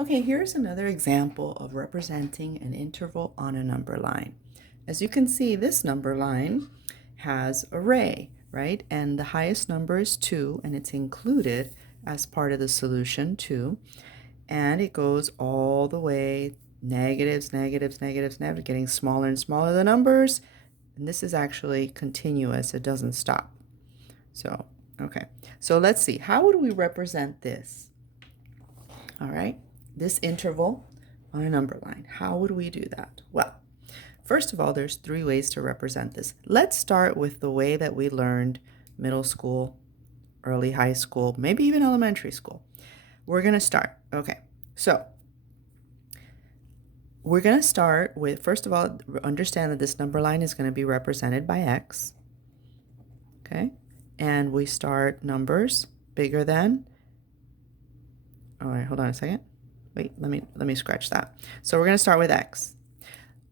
Okay, here's another example of representing an interval on a number line. As you can see, this number line has array, right? And the highest number is 2, and it's included as part of the solution 2. And it goes all the way negatives, negatives, negatives, negatives, getting smaller and smaller the numbers. And this is actually continuous. It doesn't stop. So, okay. So let's see. How would we represent this? All right. This interval on a number line. How would we do that? Well, first of all, there's 3 ways to represent this. Let's start with the way that we learned middle school, early high school, maybe even elementary school. We're going to start. Okay. So, we're going to start with, first of all, understand that this number line is going to be represented by x. Okay? And we start numbers bigger than. All right, hold on a second. Wait, let me scratch that. So we're going to start with x.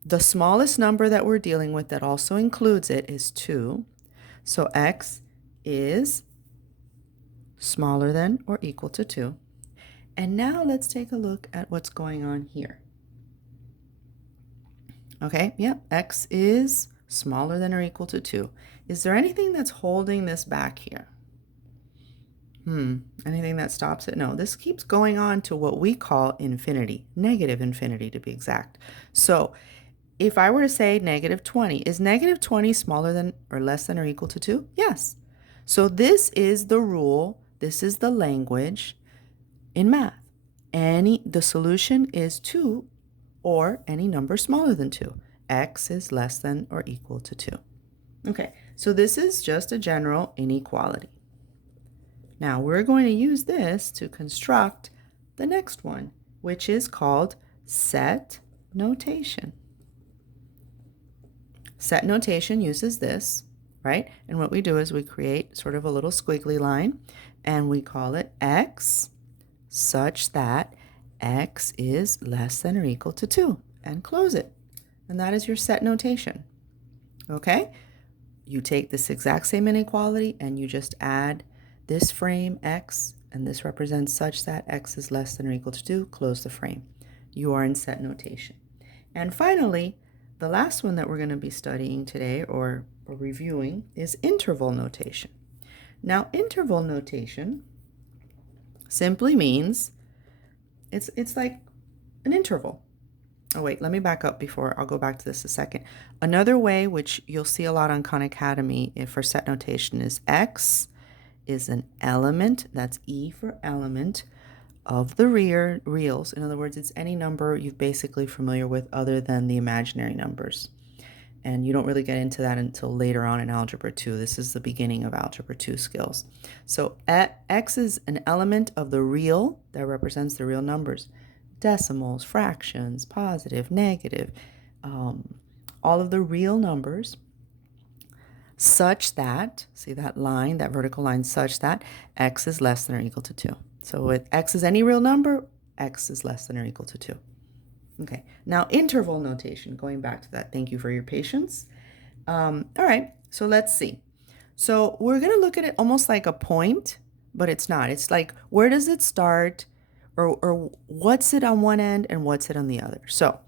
The smallest number that we're dealing with that also includes it is 2. So x is smaller than or equal to 2. And now let's take a look at what's going on here. Okay, yeah, x is smaller than or equal to 2. Is there anything that's holding this back here? Anything that stops it? No, this keeps going on to what we call infinity, negative infinity to be exact. So if I were to say negative 20, is negative 20 smaller than or less than or equal to 2? Yes. So this is the rule, this is the language in math. The solution is 2 or any number smaller than 2. X is less than or equal to 2. Okay, so this is just a general inequality. Now we're going to use this to construct the next one, which is called set notation. Set notation uses this, right? And what we do is we create sort of a little squiggly line, and we call it x such that x is less than or equal to 2, and close it. And that is your set notation. Okay? You take this exact same inequality and you just add this frame x, and this represents such that x is less than or equal to 2, close the frame. You are in set notation. And finally, the last one that we're going to be studying today or reviewing is interval notation. Now, interval notation simply means it's like an interval. Oh, wait, let me back up before I'll go back to this a second. Another way, which you'll see a lot on Khan Academy for set notation, is x is an element, that's E for element, of the reals. In other words, it's any number you're basically familiar with other than the imaginary numbers. And you don't really get into that until later on in Algebra 2. This is the beginning of Algebra 2 skills. So x is an element of the real that represents the real numbers. Decimals, fractions, positive, negative, all of the real numbers, such that, see that line, that vertical line, such that x is less than or equal to 2. So if x is any real number, x is less than or equal to 2. Okay, now interval notation, going back to that, thank you for your patience. All right, so let's see. So we're going to look at it almost like a point, but it's not. It's like, where does it start, or what's it on one end and what's it on the other? So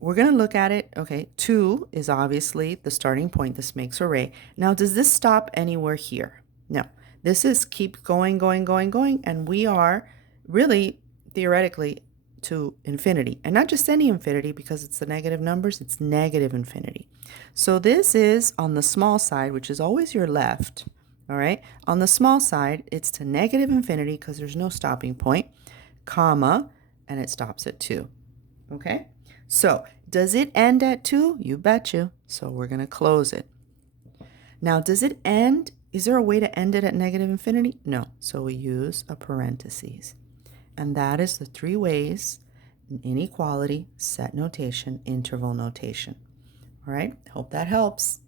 we're going to look at it. Okay, 2 is obviously the starting point. This makes array. Now, does this stop anywhere here? No. This is keep going, going, going, going, and we are really theoretically to infinity. And not just any infinity, because it's the negative numbers, it's negative infinity. So this is on the small side, which is always your left. All right, on the small side, it's to negative infinity because there's no stopping point, comma, and it stops at 2. Okay? So, does it end at 2? You bet you. So we're going to close it. Now, does it end? Is there a way to end it at negative infinity? No. So we use a parentheses. And that is the 3 ways: inequality, set notation, interval notation. All right? Hope that helps.